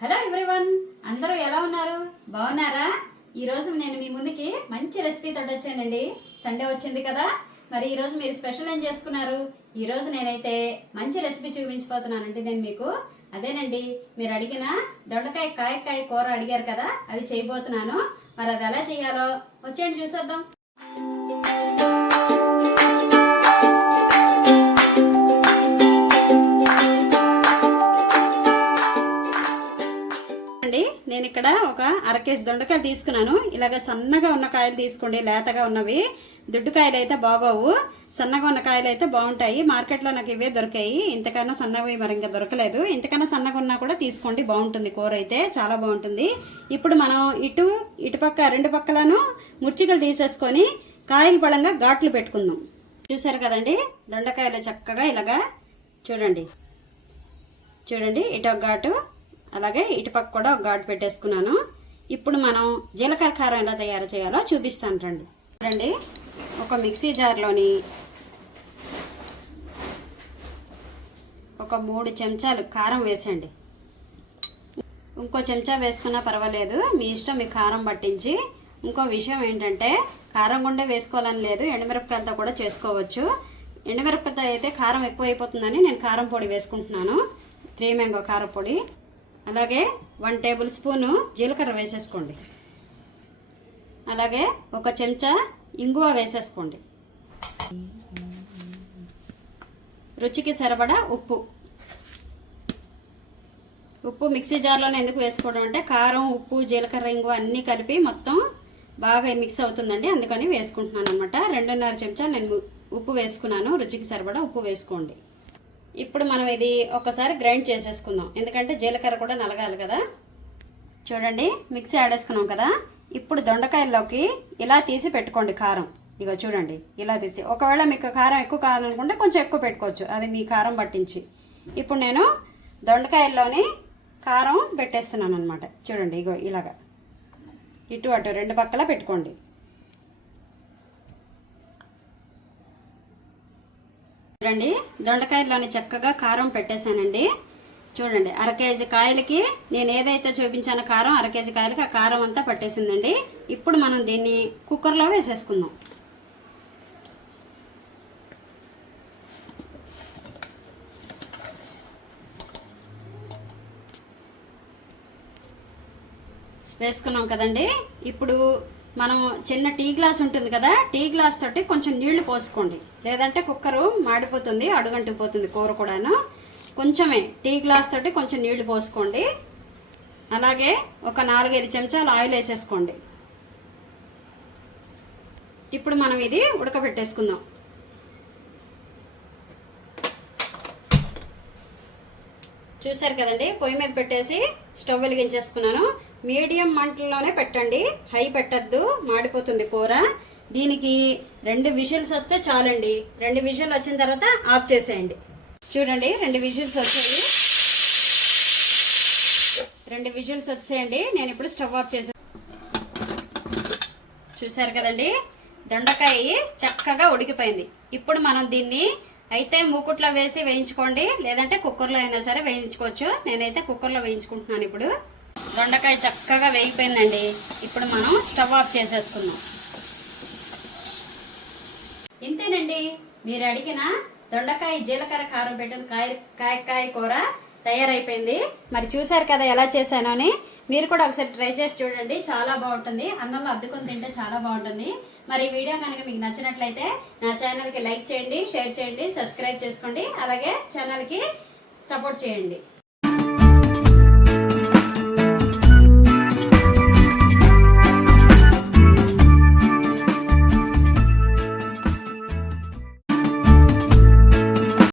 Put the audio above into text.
Hello everyone, అందరూ ఎలా ఉన్నారు? బాగున్నారా? ఈరోజు నేను మీ ముందుకి మంచి రెసిపీ తోటి వచ్చానండి. సండే వచ్చింది కదా, మరి ఈరోజు మీరు స్పెషల్ ఏం చేసుకున్నారు? ఈరోజు నేనైతే మంచి రెసిపీ చూపించిపోతున్నానండి నేను మీకు. అదేనండి, మీరు అడిగిన దొండకాయ కాయకాయ కూర అడిగారు కదా, అది చేయబోతున్నాను. మరి అది ఎలా చేయాలో వచ్చేయండి చూసేద్దాం. నేను ఇక్కడ ఒక అరకేజీ దొండకాయలు తీసుకున్నాను. ఇలాగ సన్నగా ఉన్న కాయలు తీసుకోండి, లేతగా ఉన్నవి. దుడ్డు కాయలు అయితే బాగోవు, సన్నగా ఉన్న కాయలు అయితే బాగుంటాయి. మార్కెట్లో నాకు ఇవే దొరికాయి, ఇంతకన్నా సన్నవి మరి ఇంకా దొరకలేదు. ఇంతకన్నా సన్నగా ఉన్నా కూడా తీసుకోండి, బాగుంటుంది కూర అయితే చాలా బాగుంటుంది. ఇప్పుడు మనం ఇటుపక్క రెండు పక్కలను ముర్చికలు తీసేసుకొని కాయలు పడంగా ఘాట్లు పెట్టుకుందాం. చూసారు కదండి, దొండకాయలు చక్కగా ఇలాగా చూడండి ఇటు ఒక ఘాటు, అలాగే ఇటుపక్క కూడా ఒక ఘాటు పెట్టేసుకున్నాను. ఇప్పుడు మనం జీలకర్ర కారం ఎలా తయారు చేయాలో చూపిస్తాను రండి. చూడండి, ఒక మిక్సీ జార్లోని ఒక 3 చెంచాలు కారం వేసండి. ఇంకో చెంచా వేసుకున్నా పర్వాలేదు, మీ ఇష్టం, మీ కారం పట్టించి. ఇంకో విషయం ఏంటంటే, కారం గుండే వేసుకోవాలని లేదు, ఎండుమిరపకాయలతో కూడా చేసుకోవచ్చు. ఎండుమిరపకాయలతో అయితే కారం ఎక్కువ అయిపోతుందని నేను కారం పొడి వేసుకుంటున్నాను, 3 మ్యాంగో కారం పొడి. అలాగే 1 టేబుల్ స్పూను జీలకర్ర వేసేసుకోండి. అలాగే ఒక చెంచా ఇంగువ వేసేసుకోండి. రుచికి సరిపడా ఉప్పు మిక్సీ జార్లోనే ఎందుకు వేసుకోవడం అంటే, కారం, ఉప్పు, జీలకర్ర, ఇంగువ అన్నీ కలిపి మొత్తం బాగా మిక్స్ అవుతుందండి, అందుకని వేసుకుంటున్నాను అనమాట. 2.5 చెంచాలు నేను ఉప్పు వేసుకున్నాను. రుచికి సరిపడా ఉప్పు వేసుకోండి. ఇప్పుడు మనం ఇది ఒకసారి గ్రైండ్ చేసేసుకుందాం, ఎందుకంటే జీలకర్ర కూడా నలగాలి కదా. చూడండి, మిక్సీ ఆడేసుకున్నాం కదా. ఇప్పుడు దొండకాయల్లోకి ఇలా తీసి పెట్టుకోండి కారం. ఇగో చూడండి, ఇలా తీసి. ఒకవేళ మీకు కారం ఎక్కువ కావాలనుకుంటే కొంచెం ఎక్కువ పెట్టుకోవచ్చు, అది మీ కారం పట్టించి. ఇప్పుడు నేను దొండకాయల్లోని కారం పెట్టేస్తున్నాను అనమాట. చూడండి, ఇగో ఇలాగా ఇటు అటు 2 పక్కల పెట్టుకోండి. చూడండి, దొండకాయల్లోని చక్కగా కారం పెట్టేశానండి. చూడండి, 1 కేజీ కాయలకి నేను ఏదైతే చూపించానో కారం, 1 కేజీ కాయలకి ఆ కారం అంతా పట్టేసిందండి. ఇప్పుడు మనం దీన్ని కుక్కర్లో వేసేసుకుందాం. వేసుకున్నాం కదండి. ఇప్పుడు మనం చిన్న టీ గ్లాస్ ఉంటుంది కదా, టీ గ్లాస్ తోటి కొంచెం నీళ్లు పోసుకోండి, లేదంటే కుక్కరు మాడిపోతుంది, అడుగంటిపోతుంది కూర కూడాను. కొంచెమే, టీ గ్లాస్ తోటి కొంచెం నీళ్లు పోసుకోండి. అలాగే ఒక 4-5 చెంచాలు ఆయిల్ వేసేసుకోండి. ఇప్పుడు మనం ఇది ఉడకబెట్టేసుకుందాం. చూసారు కదండి, పొయ్యి మీద పెట్టేసి స్టవ్ వెలిగించేసుకున్నాను. మీడియం మంటల్లోనే పెట్టండి, హై పెట్టద్దు, మాడిపోతుంది కూర. దీనికి 2 విజిల్స్ వస్తే చాలండి. 2 విజిల్ వచ్చిన తర్వాత ఆఫ్ చేసేయండి. చూడండి, 2 విజిల్స్ వచ్చాయి. 2 విజిల్స్ వచ్చేయండి. నేను ఇప్పుడు స్టవ్ ఆఫ్ చేసాను. చూసారు కదండి, దొండకాయ చక్కగా ఉడికిపోయింది. ఇప్పుడు మనం దీన్ని అయితే మూకుట్లో వేసి వేయించుకోండి, లేదంటే కుక్కర్లో అయినా సరే వేయించుకోవచ్చు. నేనైతే కుక్కర్లో వేయించుకుంటున్నాను. ఇప్పుడు దొండకాయ చక్కగా వేగిపోయిందండి. ఇప్పుడు మనం స్టవ్ ఆఫ్ చేసేసుకుందాం. ఇంతేనండి, మీరు అడిగిన దొండకాయ జీలకర్ర కారం పెట్టిన కాయ కూర తయారైపోయింది. మరి చూసారు కదా ఎలా చేశానో అని. మీరు కూడా ఒకసారి ట్రై చేసి చూడండి, చాలా బాగుంటుంది. అన్నంలో అద్దుకొని తింటే చాలా బాగుంటుంది. మరి ఈ వీడియో కనుక మీకు నచ్చినట్లయితే నా ఛానల్కి లైక్ చేయండి, షేర్ చేయండి, సబ్స్క్రైబ్ చేసుకోండి. అలాగే ఛానల్కి సపోర్ట్ చేయండి.